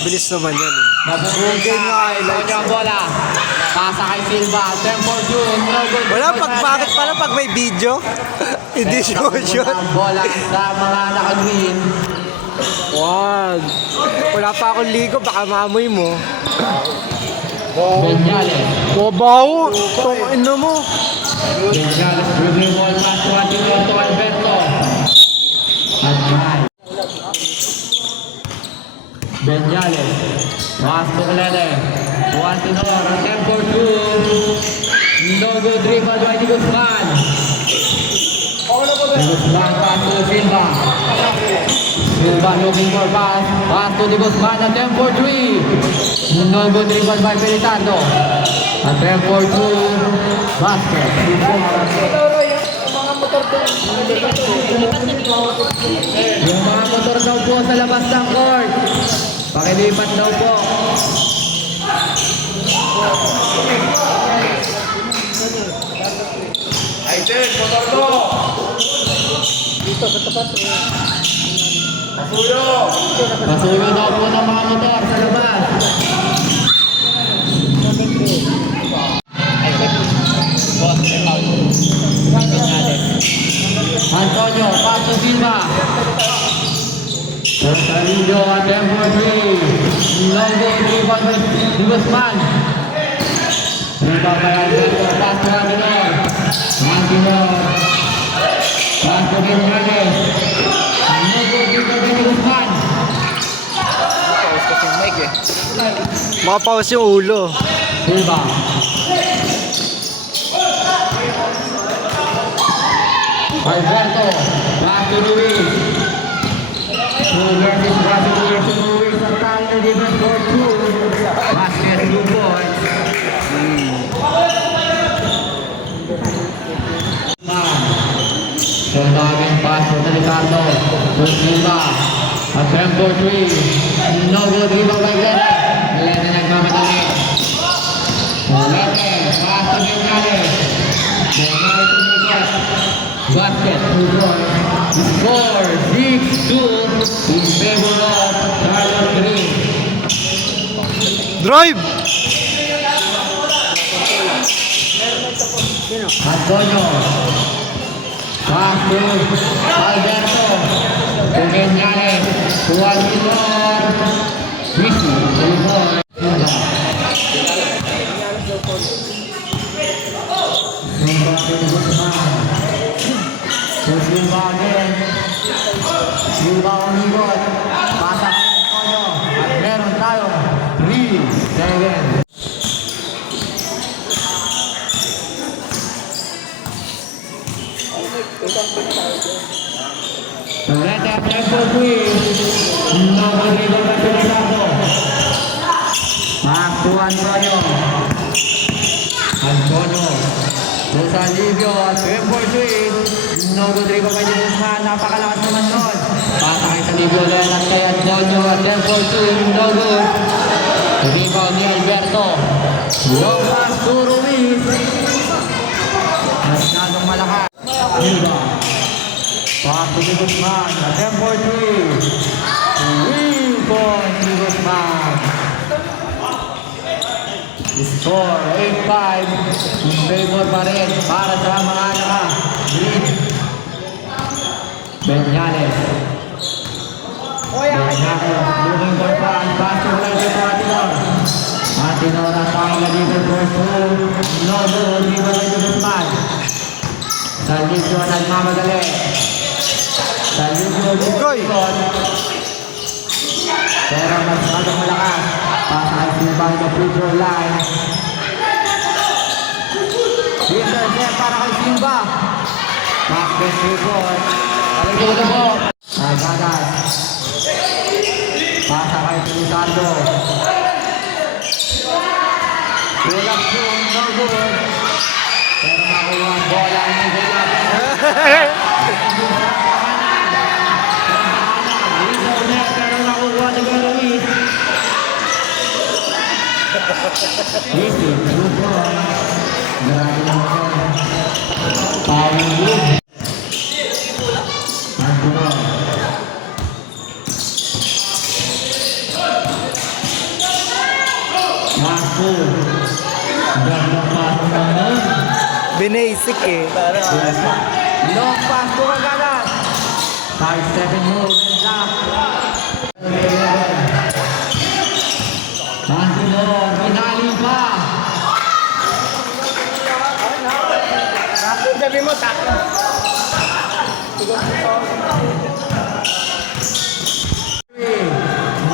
Bilis naman yan eh. Nabubungkin nga highlights. ang bola. Pasa kay Silva. Tempo June. No good. Wala, bakit pala pag may video? Hindi shoot. Ang bola sa mga naka-green. Wag. Wala pa akong ligo, baka maamoy mo. Benjales. Babaw! Itong ino mo. Benjales. Review ball pass to Alberto. At try. Benjales. Pass to Calele. Juan Tinor. Tempo June. No good dribble by Di Guzman. Di Guzman pass to Silva. Silva looking for pass. Pass to Di Guzman at tempo 3. No good dribble by Pelitano. At tempo 2. Basket. Yung mga motor daw po sa labas ng court. Pakilipat daw po. Aiden, motor ko! Dito sa tapat. Pasuyo! Pasuyo daw po ng mga motor sa labas. Antonio, Paso Silva. Rosario at tempo 3. Logo, dribble by Di Guzman. Dribble by Alberto, pass to Aguilar. Aguilar. Pass to Benjales. Logo, dribble by Di Guzman. Makapawas yung ulo. Silva. Alberto, back to Luis. Versus Brasileiro to Luis. Ang talo na difference for 2. Basket 2 points. Sondagen pass to Ricardo. To Silva. At tempo 3. No good rebound by Glenn. Glenn na nagmamadali. Glenn, pass to Benjales. Benjales to Miguel. Basket, 2 points. Score 6-2 in favor of Charlotte Green. Drive! Antonio. Pass to Alberto. To Benjales. To Aguilar. Ricky, 2 points. Silva again. Silva umikot. Pasa kay Antonio. At meron tayong 3-7. Let up tempo 3. No dribble by Pelitano. Back to Antonio. Antonio. Rosa Livio at tempo 3. No good dribble by Di Guzman. Napakalakas naman nun. Pasa kay sa Livio Len at kay Antonio at tempo 2. No good. Rebound ni Alberto. Long pass to Ruiz. Masyadong malakas. Silva. Pass to Di Guzman at tempo 3. Point Di Guzman. Score 8-5. In favor pa rin para sa mga naka-green. Benjales. Benjales. Looking for pass. Pass to Atinor. Atinor at ang naligal for 2. No good. Di ba Di Guzman? Salvio nagmamadali. Salvio lumikot. Pero masyadong malakas. Pass ay sinabang na free throw line. Intercept para kay Silva. Basket 3 points. Aligudo mo. Agagas. Pasa kay Pelitano. Tulak shoot. No good. Pero makuha ang bola. Pero nakuha ni Luis. Easy, 2 points. Grabe naman. Power move. 2. Gandang pass naman. Binasic eh. Long pass to Kagadas. 5-7 move and block. Panginoon, pinali pa. Sabi mo, takot.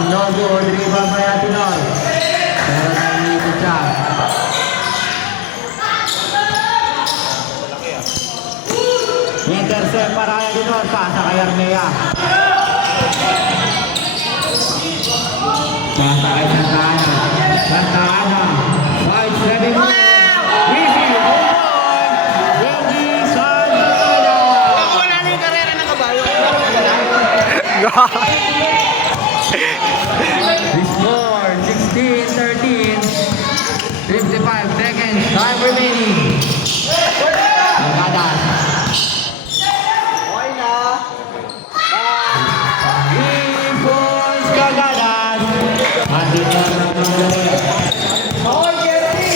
No good, rebound by Atinor. Pero naiikot siya. Intercept para kay Atinor, pasa kay Armea. Pasa kay Santana. Santana. 5-7 mo. Easy, home run. Wendy Santana. Wala na yung karera ng kabayo. The score, 16-13. 55 seconds, time remaining. Kagadas. Okay na. Ipons Kagadas. Andito na naman. Okay, Jeremy.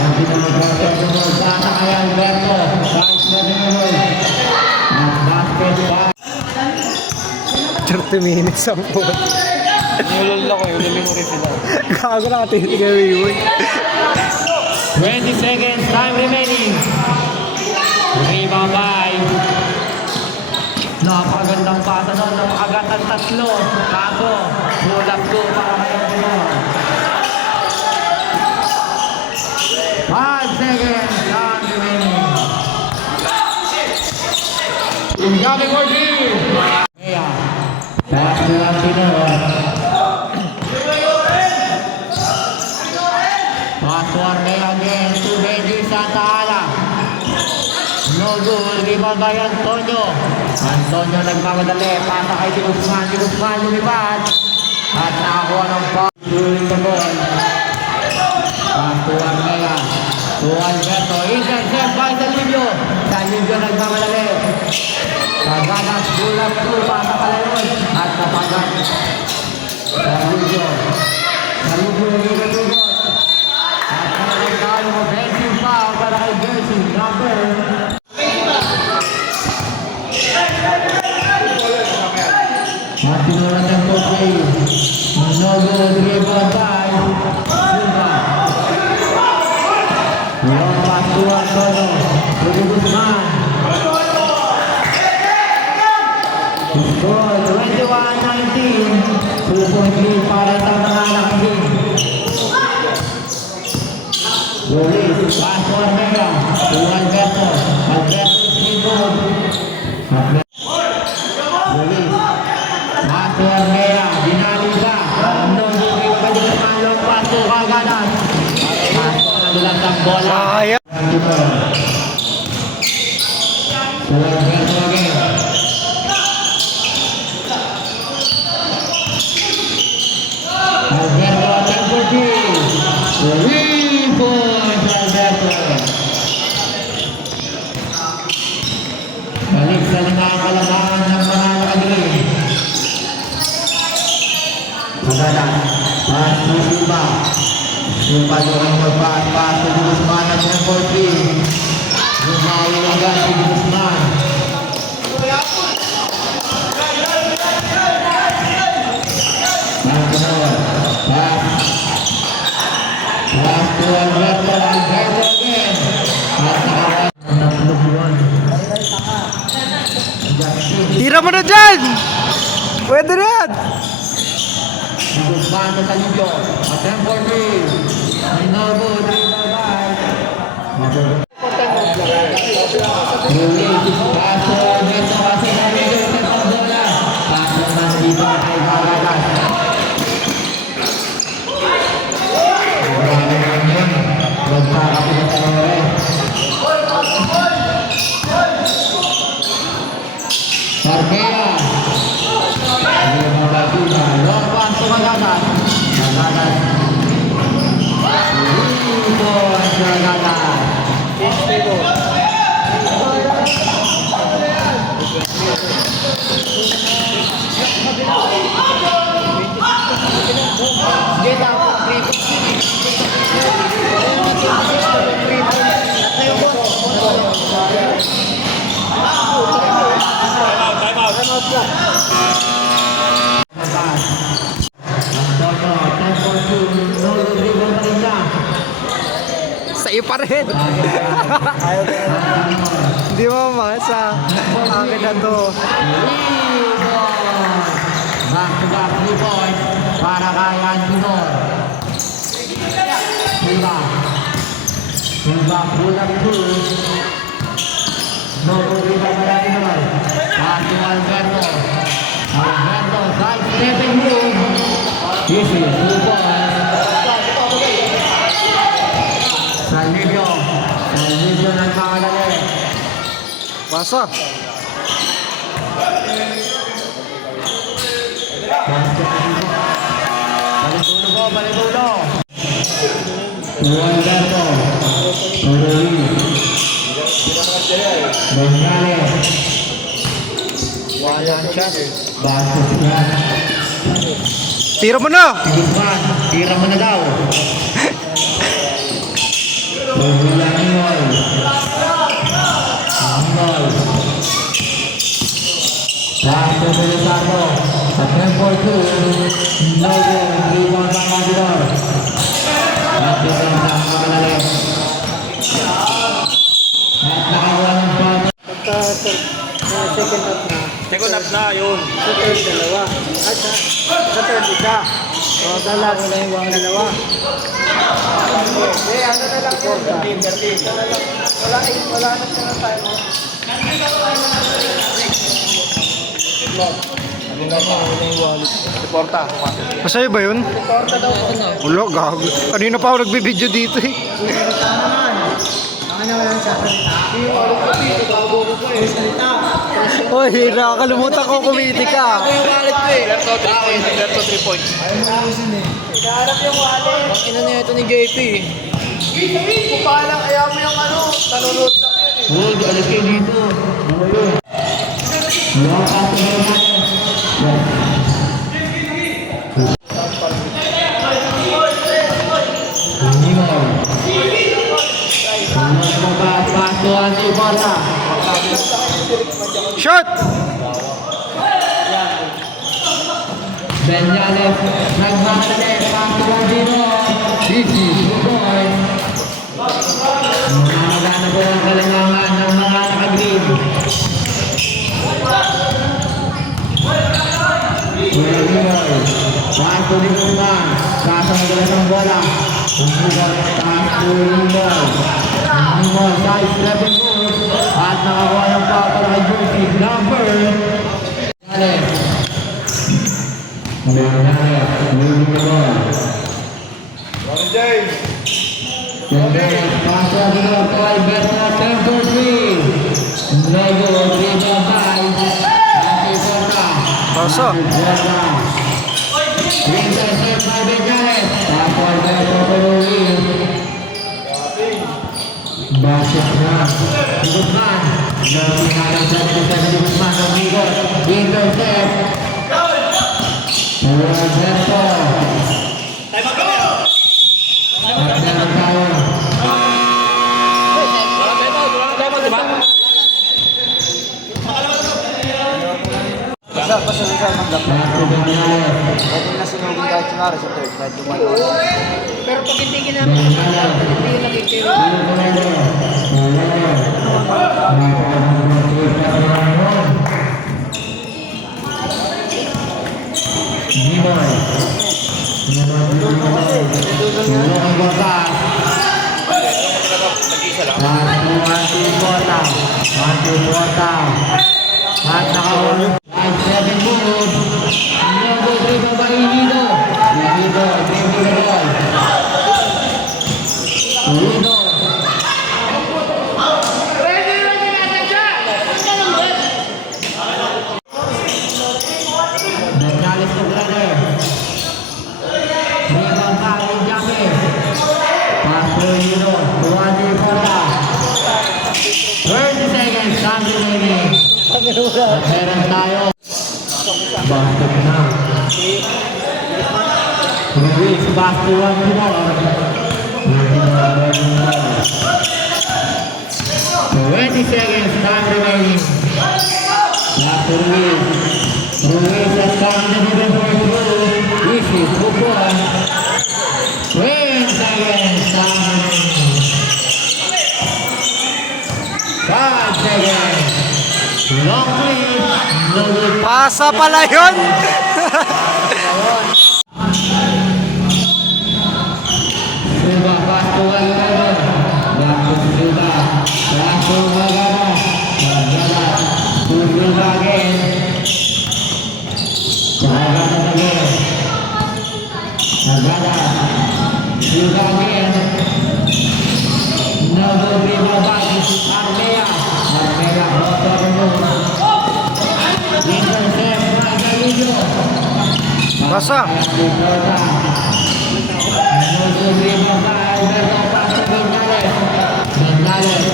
Andito na naman. Sana kay Alberto. 5-7 minutes. At basketball. 30 minutes ang po. Nulol ako, ululin mo rin sila. Gago na katinig ang iwan. 20 seconds, time remaining. Rebound by. Napakagandang pasa doon, napakagandang tatlo. Kaso, pull-up go para kay Atinor. 5 seconds, time remaining. Incoming for three. Yeah. Pass to Atinor. Pass to Armea again to Benji Santana. No good, rebound by Antonio. Antonio nagmamadali, pasa kay Di Guzman. Di Guzman lumipad. At nakakuha ng foul during the ball. Pass to Armea. To Alberto. Intercept by Salivio. Salivio nagmamadali. Kagadas, pull-up to, pasa kalayon. At napagat. Salivio. Salivio nagmamadali. At nagkakaroon ng offensive foul para kay jersey number. At tinulan ng play. No good, rebound by Silva. Long pass to Antonio. To Di Guzman. Score 21-19. 2-point lead para sa mga nakahin. Luis, pass to Armea. To Alberto. Alberto is involved. Luis, pass to Armea. Dinali ba? No good, rebound Di Guzman. Long pass to Kagadas. Pass to nadulas ang bola. Sayang. To Alberto again. Alberto number 2. 3 points Alberto. Balik sa nakakalabahan ng mga nakadiri. Kagadas. Pass to Silva. Silva doon mag-pass. Pass to Di Guzman at number 3. Bumawi agad si Di Guzman. Antonio. Pass. Pass to Alberto. Alberto again. At nakawan. Natulubuan. Jackson. Tira mo na dyan! Pwede na yan! Di Guzman sa Salivio. At number 3. No good. Rebound by. Luis. Pass to Alberto. Pass to Salivio. Set ang bola. Pass naman dito kay Kagadas. Marami naman yun. Magkakapit sa ere. Armea. Hindi mo magkakita. Long pass to Kagadas. Kagadas. Dito ang Kagadas. Get out. Sa'yo pa rin. Hindi mo mamasa. Akin na to. Back-to-back 3 points para kay Antinor. Silva. Silva, pull-up 2. No, Silva para Antinor. Pass to Alberto. Alberto, side-stepping move. Easy, 2 points. Salvio. Salvio nagkakalali. Pasa. Balitulo po, balitulo. Alberto. Toroli. Gonzales. Basos na. Tira mo na. Guzman, tira mo na daw. Toroli Angol. Angol. Baso Belisardo. Sa tempo 2. Novo, rebound ng Aguilar. At ito na makalalim. At nakakuha ng foul. Second half na. Second half na, yun. Sa third, dalawa. At sa third, isa. O, dalas. Dalawa. Eh, ano na lang yun? 13. Wala na siya ng time. Reporta. Masaya ba yun? Wala, gago. Kanina pa ako nagbibideo dito eh. Hoy, nakakalimutan ko kumiti ka. Alberto 3 points. Ina niya ito ni JP. Huwag, alas kayo dito. Mga kaso naman. Nimol. Paso ang Ibarra. Shot! Benyales. Nagmakalali. Paso ang Dino. Sisi. Suboy. Magana po ang kalangangan ng mga nakagreen. Paso ni Guzman. Kaso magalas ang bola. Umbugat. Paso Nimol. Nimol. Size 7 moves. At nakakuha ng foul para kay jersey number. Benyales. Benyales. Moving the ball. Paso Aguilar to Alberto. Tempo 3. Novo. Rebound by Antiporta. Pasa. Intercept by Benyales. Paso Alberto Toroli. Basket na. Guzman. Nagpinalang sa ni Guzman. Amigos. Intercept. Alberto. At meron tayo. Paso Benyales. Pero pag hindi ginamit, Benyales. hindi yung nakikita. Benyales to brother. Rebound pa kay Jackie. Pass to Hino. 30 seconds. Time remaining. At meron tayo. Basket na. Luis Bastuan Timor. 20 seconds, time remaining. Last to Ruiz. Ruiz has come to the number 2. Easy, 2 points. 20 seconds, time remaining. 5 seconds. Long lead. No good. Pasa pala yun! Silva, Bastuan Timor. Back to Silva. Back to Magana. Magana. To Silva again. Magana again. Magana. Silva again. No good rebound back to Armea. Armea, bottom remove. Intercept, Margalillo. Basa. No good rebound back. Alberto pass to Gonzalez. Gonzalez.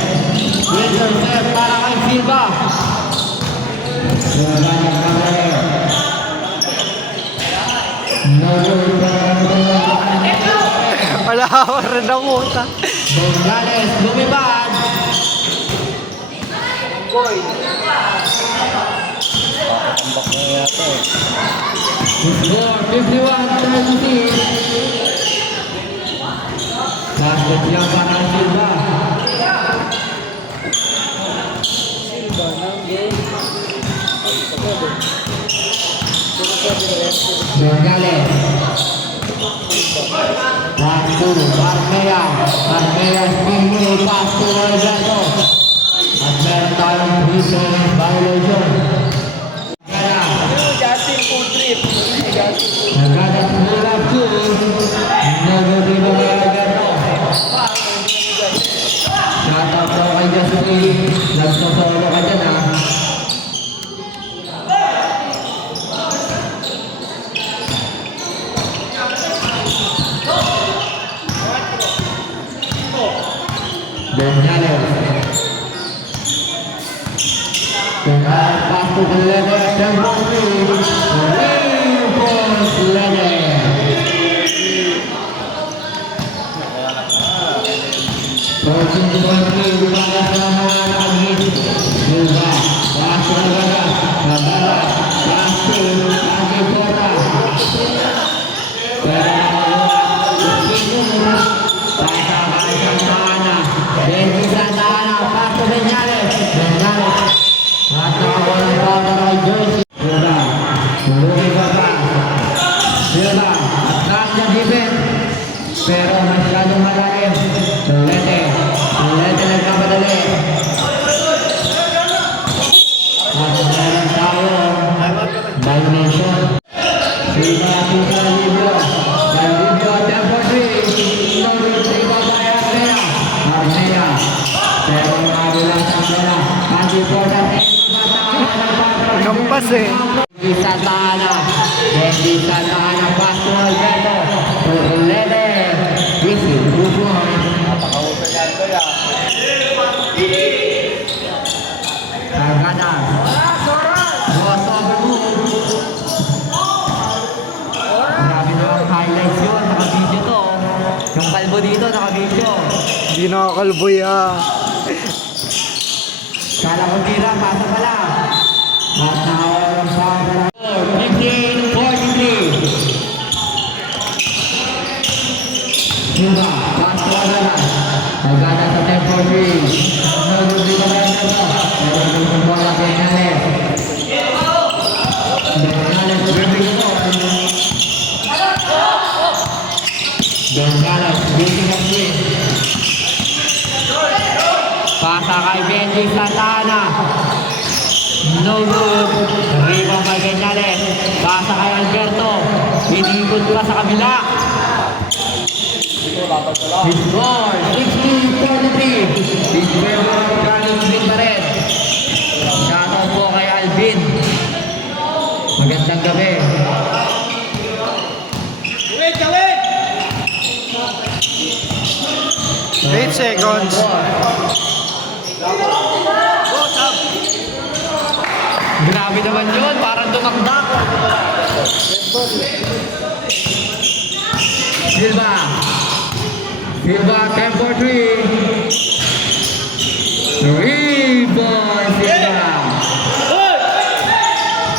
Intercept para kay Silva. Silva nagkamali. No good Wala ako rin ang uta. Gonzalez, lumipad. Score 51-36. Basket yang para Silva. Gonzalez. Pass to Armea. Armea spin pass to Alberto. At meron tayong 3 seconds violation. Nagada pull up to. Nagada mo kay Alberto. Shout out po kay Josephine. Nagsosolo ka dyan ha. Gonzalez. Gonzalez pass to the level. Tempo 3. Reinforce level. Coaching the country. Pada sa mga nakagit. Silva. Pass to Nagada. Nagada. Pass to Angipota. Pero pasa kay Santana. Benji Santana. Pass to Gonzalez. Gonzalez. At nakawalan pa kay Joyce. Silva. Tulungan pa pa. Silva. Attack the defense. Pero masyadong malalim. Tulete. Tulete nagkamadali. At meron tayo. Dimension. Silva to Calibro. Calibro tempo 3. Nobit Silva by Armea. Armea. Pero mabilang sa pera. Angipota. Kampas eh. Benji Santana. Benji Santana. Pass to Alberto. Tulete. Easy. 2 points. Agada. Crossover move. Grabe naman highlights yun. Naka-video to. Yung kalbo dito, naka-video. Hindi nakakalbo yan. Kala ko tira, pasa pala. At nakawalang sa 58-43. Silva, pass to Agada. Agada sa tempo 3. Nagugli ka ba yun ito? Pero yung bola Gonzalez. Gonzalez, dribbling ito. Gonzalez, beating up swing. Pasa kay Benji Santana. No good. Rebound by Gonzalez. Pasa kay Alberto. Inikot pa sa kabila. His score, 60-43. His favorite Carlos Green pa rin. Shoutout po kay Alvin. Magandang gabi. 8 seconds. Grabe naman yun, parang dumakdak. Silva. Silva, 10 for 3. 3 points, Silva.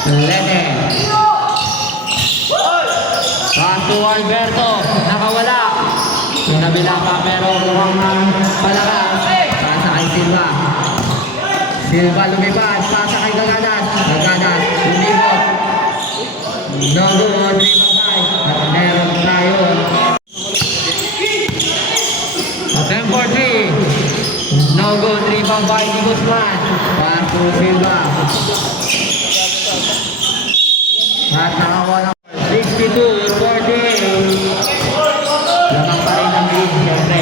Lene. Pass to Alberto. Nakawala. Yung nabila pa pero mukhang palakas. Pasa kay Silva. Silva lumipad. Pasa kay Gagadas. Gagadas. Lumipot. No good. At meron tayo. 10 for 3. No good. Rebound by Di Guzman. Pass to Silva. At nakawala. 62-48. Lamang pa rin ang lead, siyempre.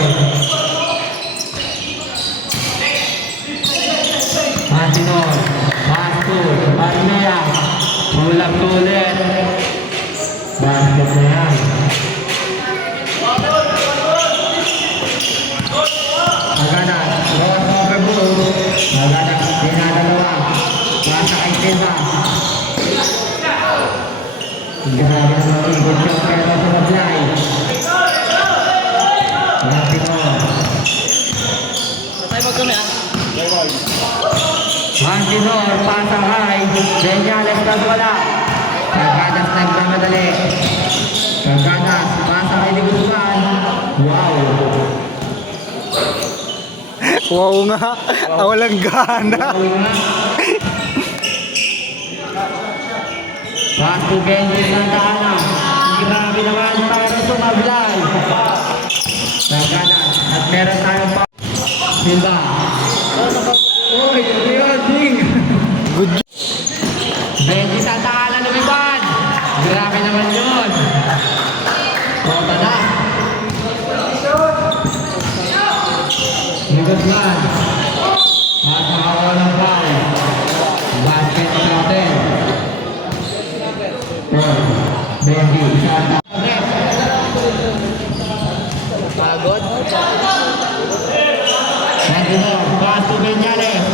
Antinor, pass to Barnea. Pull up to ulit. Basket na yan. Agadat, cross over blue. Agadat, dinadalawa. Pasa kay Silva. Grabe naman ang good shot pero sumablay. Antinor, pasa kay Benyales wala. Kagadas nagmamadali. Kagadas, pasa kay Di Guzman. Wow. Wow nga. Walang gana. Pass to Benji Santana. Grabe naman para sumablay. Kagadas, at meron tayong pa. Silva. Uy, yun. Good. Benji Santana lumipad. Grabe naman yun. Kota na. Guzman. At nakawalang foul. Basket natin. Benji Santana. Pagod. Antinor, pass to Benyales.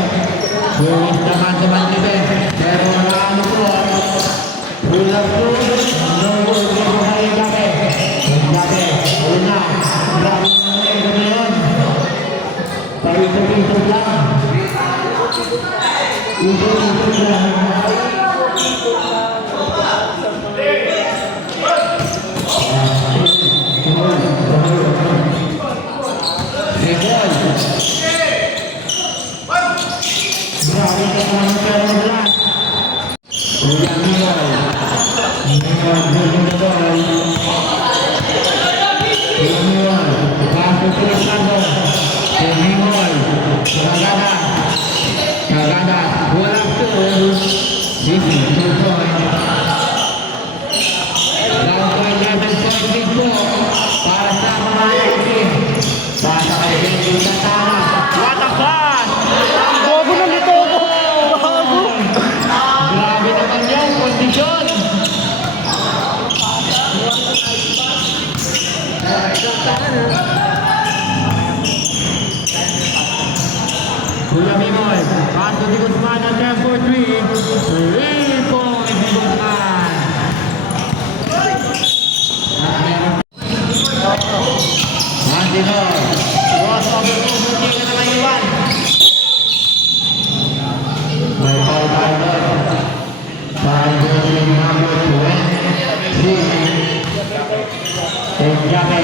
Buwis naman naman dito. Pero ano po. Pull up to. No good. Pero kayo dati. Dati. Una. Grabe naman ngayon. Paito-ito lang. Ito-ito lang. Grabe ka naman pero lang. Kuya Minoy. Minoy, building the ball. Kuya Minoy. Pass to Cruzando. Kuya Minoy. Kagadas. Kagadas. Walang to. This is 2 point. Down to 11 point lead po. Para sa mga team. Pasa kay Benji Santana. What a pass! Bago na nito ako. Bago. Grabe naman yan, kondisyon. Kuya Mimoy, pass to Di Guzman at 10 for 3. 3 points, Di Guzman. At meron. Antinor, cross over to, hindi ka naman iwan. May foul tayo doon. Foul doon number 23. Enjame.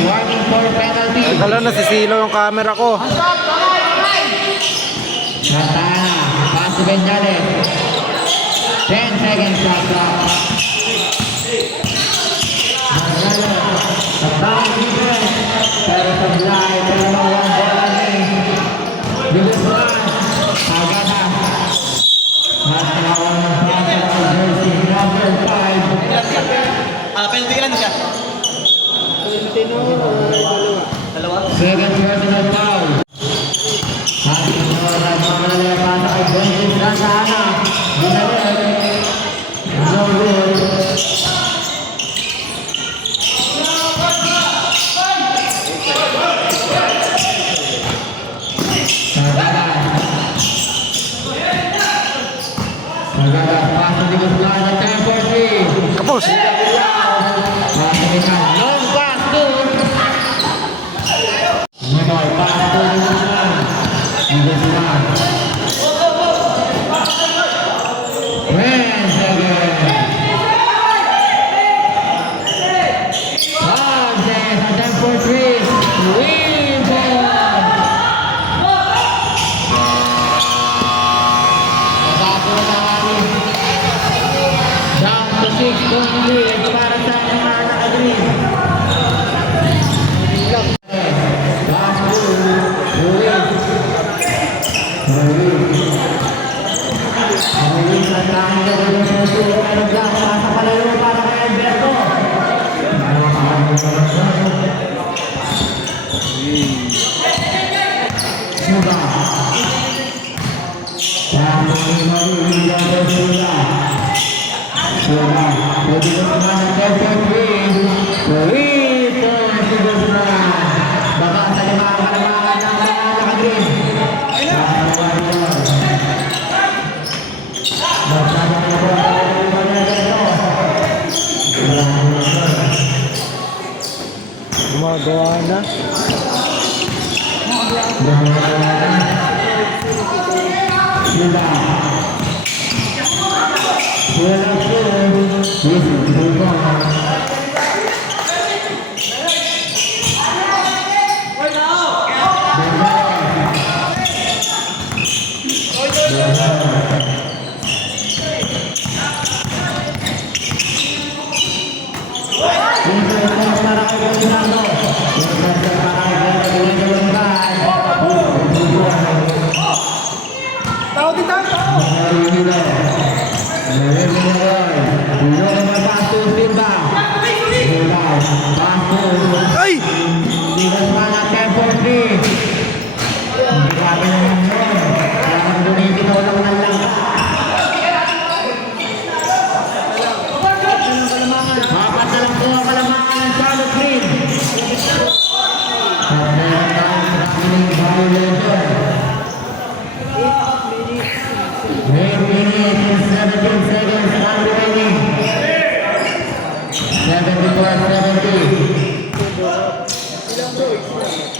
Warning for penalty. Akala nasisilaw yung camera ko. Santana, pass to Benyales. 10 seconds shot clock. At defense. Pero sablay, pero one ball again. Di Guzman. Agadas. At nakawal ng pasa ng jersey number 5. Penalty ka lang siya. Second personal foul. At nagmamadali pasa kay Benji Santana. Binalik. No good. Magagas, paso di Guzman at 10 for 3. Kapos. Pasalikan, long pass to Manoy, pass to Guzman. Guzman. Wins again. Sanchez at 10 for 3. Rebound. Down to 6 only para sa mga naka-green. Pass to Ruiz. Ruiz ang tanging gagawin ng susunod na naglang sa palayo para kay Alberto. Suga. Pwede ko naman ang 10 for 3. Rito si Guzman. Baka sa lima ang kalamangan ng naka-green. Gumagawa na. Sila. Tao din tayo. Ay!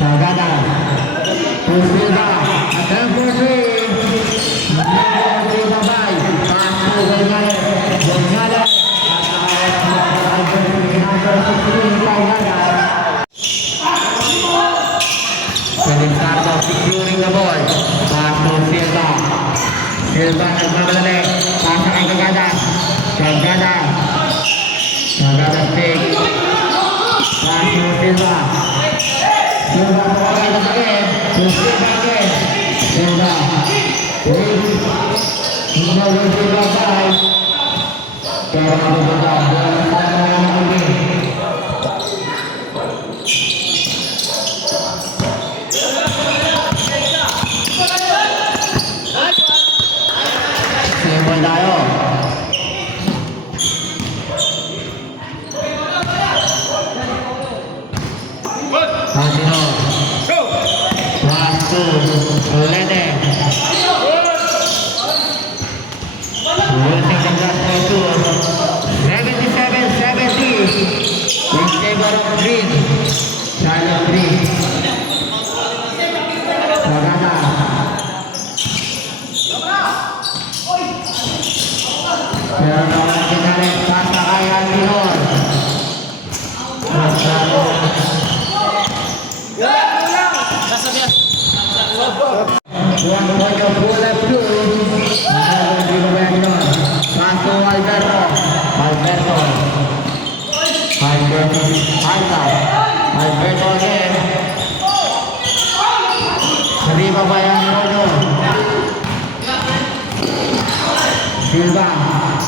Tagada, Silva, at 10 for 3. Babay, pass to Gonzales. Gonzales, Felizardo securing the ball. Pass to Silva. Silva nagmamadali. Pass kay Tagada. Tagada. Tagada stick. Pass to Silva. Silva pakai again. Silva again. Silva. Silva Silva baik. Cara bergerak. Simbol tayo. Masino. Waktu Lede. Losing the glass for 77-70 in favor of Green. Charlotte Green. Sagada. Pero naman kinalit para kay Alvinor. One point of goal left to pass to Alberto. Alberto. Alberto again. Arriba by Antonio. Silva.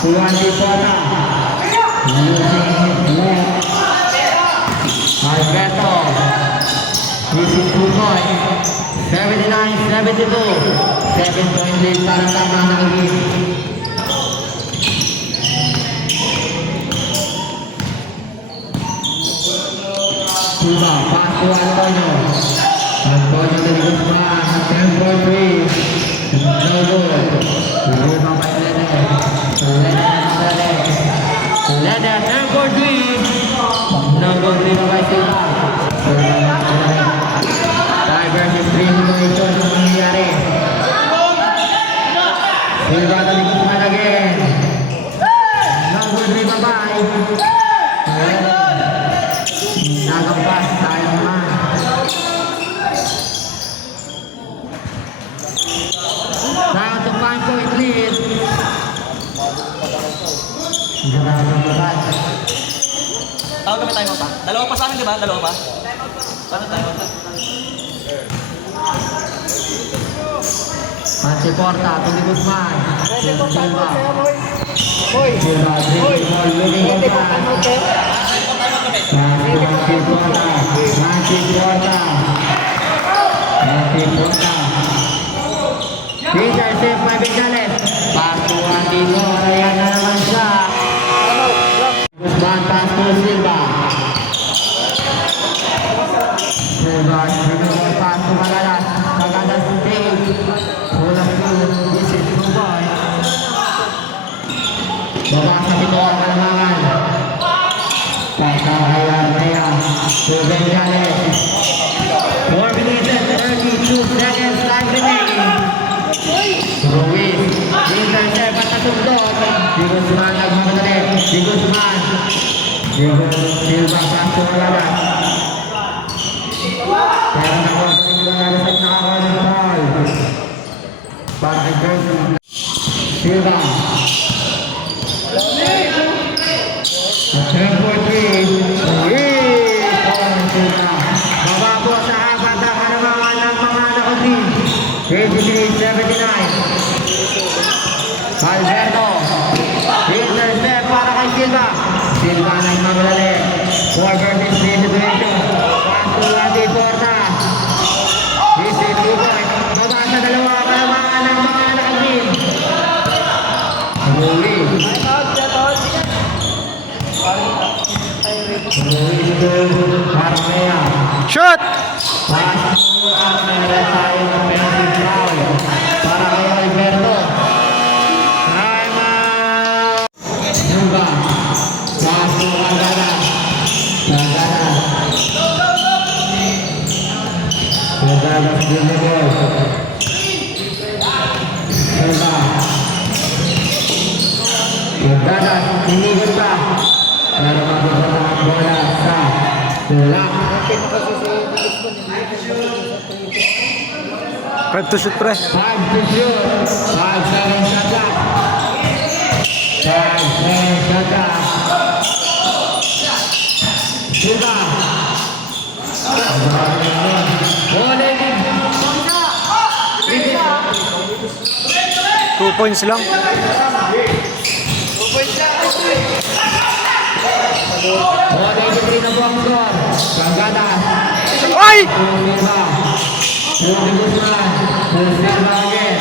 Tuan di Pota. Alberto. This is 2 points. 79-72. 7 point lead para sa mga Green. Silva, pass to Antonio. Antonio de Guzman, 10 for 3. No good. Lima pa sila. Silva na ni Guzman again. Number 3 babay. Nagampas tayo naman. Down to 5-point lead. Tawag kami tayo pa. Dalawa pa sa amin, di ba? Dalawa pa? Paano tayo pa? Mansi Porta, Tony Guzman. Silva. Hoy! Silva, Hoy! looking Hindi for ko tanong that. ke. Mansi Porta. Mansi Porta. Mansi Porta. Peter Steph Magdalene. Pasukan dito. Ayan na naman siya. Guzman pass to Silva. Silva, bigyan pass to Magalas. Magalas to Dave. Pulang to, this is Ruboy. Baba sa pito ang kalamangan. Pagkakayan Maya. To Benjales. 4 minutes and 32 seconds time remaining. Ruiz. Intercept at nasundot. Di Guzman nagmamadali. Di Guzman. Silva pass to Magalas. Pero nakuha yung Magalas at nakakuha ng foul. Para kay Guzman. Silva. At 10-4-3. Silva. Bababo sa apat ang kanamangan ng mga nakagreen. 83-79. Alberto. Intercept para kay Silva. Silva na yung mamalali. 4 versus 3 situation. Pass to Andy Porta. This is 2 point. Baba sa dalawa kanamangan ng mga nakagreen. Ruiz. Ruiz to Armea. Shoot! Pass to Armea tayo ng offensive foul. Para kay Alberto. Time out! Silva. Pass to Cagana. Cagana. Cagana still the ball. Silva. Cagana, inigot pa. Para mabubuta ang bola sa tulak. 5 to shoot, pre. 5 to shoot. 5-7 shot clock. 5-7 shot clock. Silva. Boleh. 2 points lang. Boleh diberi buang gol. Cagana. Ay! Silva. Rudy Guzman. Silva again.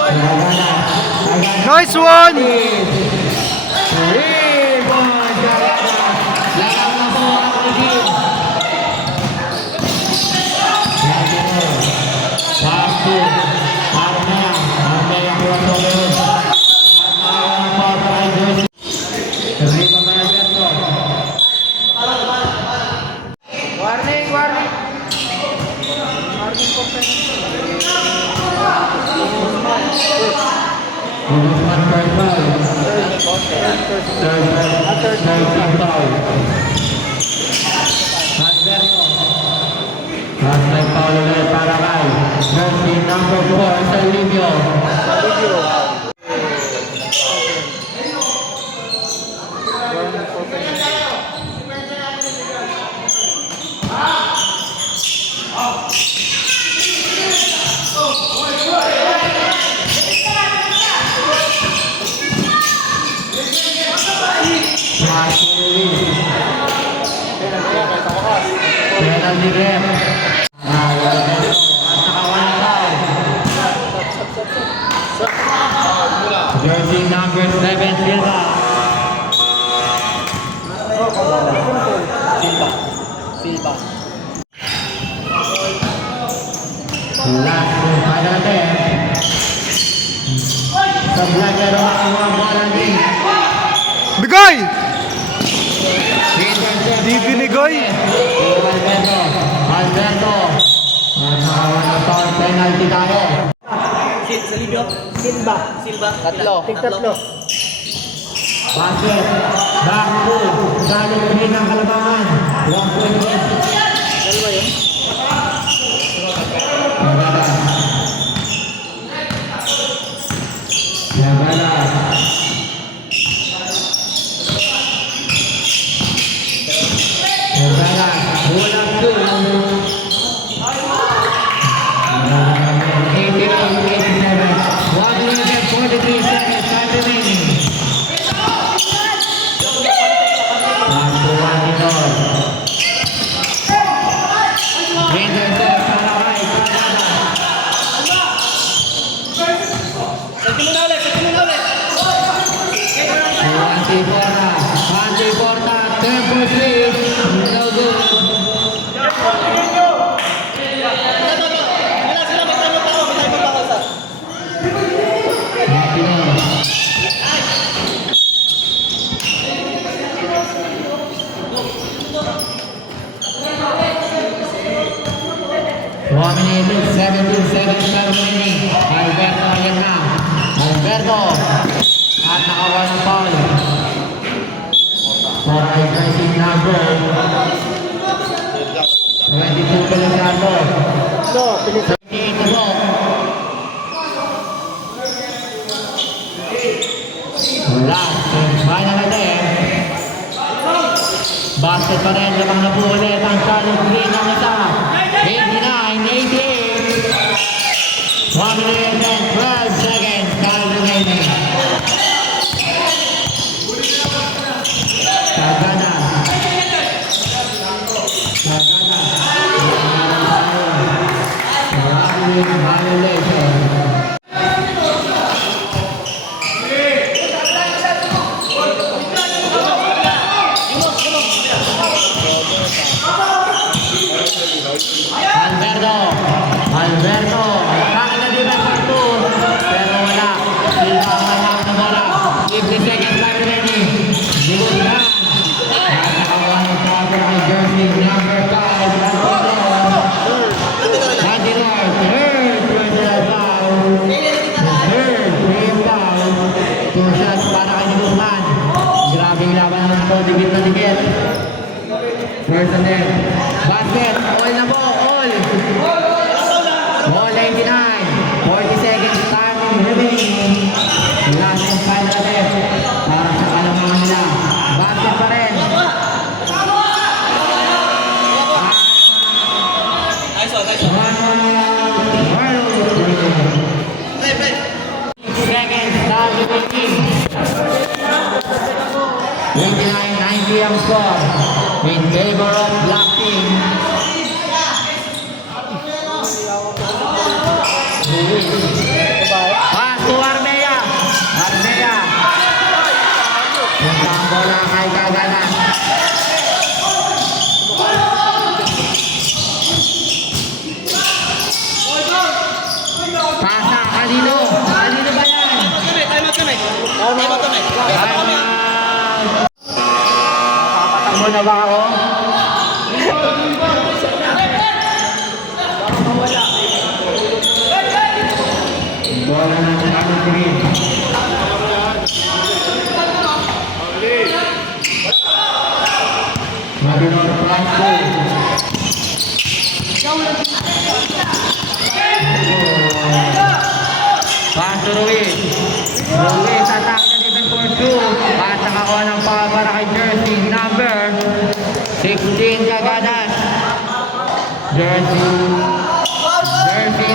Cagana. Cagana. Nice one! Rebound. Cagana. Lalang na po ang team. Pass to Armea. Armea kuha sa meron. Armea ang power by Joyce. Rebound by Alberto. Warning, warning. Guzman first foul. Third foul. Alberto. Last time foul ulit para kay jersey number 4 sa Livio. Martin Ruiz. Penalty game. Alberto. At nakawan foul. Jersey number 7 Silva. Last final attempt. Sebelah laro ang mga bola ni Bigay! Di binigoy! Alberto. Alberto. At nakawan ng foul penalty tayo. Silvio? Silva. Silva? Tatlo. Tig-tatlo. Basket. Back to. Salo rin ang kalabangan. 1 point win. Dalawa yun. Nagala. Nagala. Nagala. Kulang 2. 88-87. 1 minute and 43 seconds. Time remaining. Pass to Wagner. Winterset. Palakay. Kalada. Sakti mo na ulit, sakti mo na ulit. Anti Porta. Anti Porta. Tempo 3. No good. Wala sila, may time out ako, may time out ako sa. Martinez. One minute, 17 seconds remaining. Alberto, ayan na. Alberto. At nakawa ng foul. For a dressing number 22 Pelisardo. So, pilis. 38 to go. Last and final attempt. Basket pa rin, lamang na po ulit ang Charlotte Green ng isa. 89-88. 1 minute and 12 seconds. Time remaining. Sagana. Sagana. Maraming violation. Alberto. Alberto. Bakit na defense 2? Pero wala. Silva ang hawak na bola. 50 seconds time remaining. Bigot na. At nakakuha ng cover ng jersey number 5. Antinor. Third personal foul. Third free foul. 2 shots para kay Guzman. Grabe yung laban ng ito. Digit na digit. First and then. Basket. All na po. All. All 99. 40 seconds time remaining. Last and final attempt. Para sa kalamangan nila. Basket pa rin. Nice one, nice one. Play, play. Seconds time remaining. 29-90 ang score. In favor of Black Team. Pass to Armea. Armea. Punta ang bola kay Gagana. Pasa, kanino? Kanino ba yan? Time out kami, time out kami. Time out kami. Mo na ba ako? Bola ng Charlotte Green. Madunor Franco. Pass to Ruiz. Ruiz attack na defense for 2. At nakakuha ng foul para kay jersey number 16 Cagadas. Jersey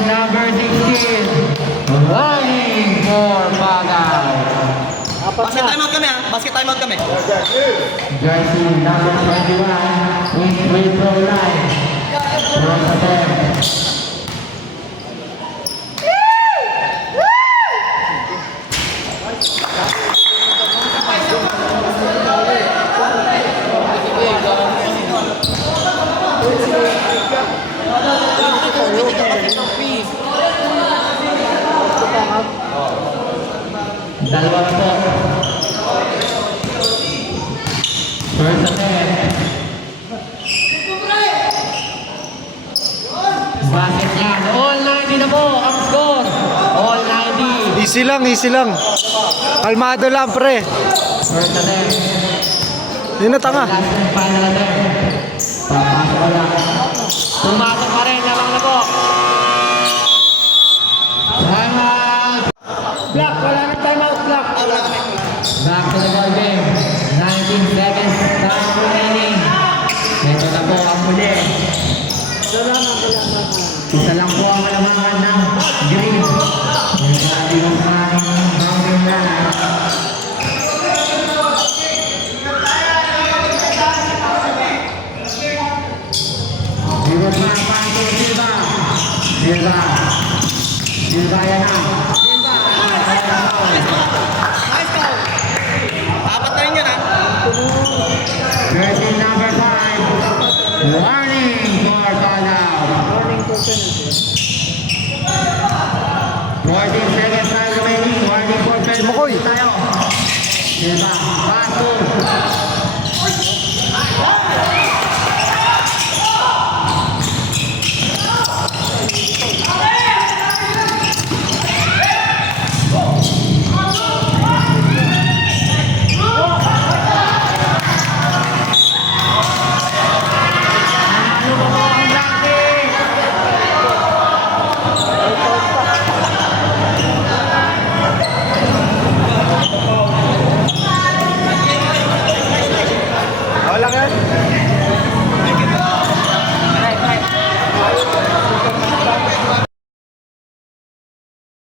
number 16. Running for Bagay. Apat Basket na. time out kami ha, basket time out kami. Jersey number 21 in free throw line. First attempt. Dalawa na po. First attempt. Basket yan. All 90 na po ang score. All 90. Easy lang, easy lang. Kalmado lang, pre. First attempt. Yun na tanga. Last and final attempt. Papasok ko lang. Pumasok pa rin, lamang na po. Time out! Black, wala na time out, Black. Back to the ball game. 19 seconds time remaining. Ito na po ang muli. Isa lang po ang kalamangan ng green. Hindi ko pa bounding line. Iwas na Panto Silva. Silva yan na. Silva. Apat na rin yun, ha? Jersey number 5. Warning for call out. 14 seconds time remaining. Warning for penalty Makoy. tayo. Silva.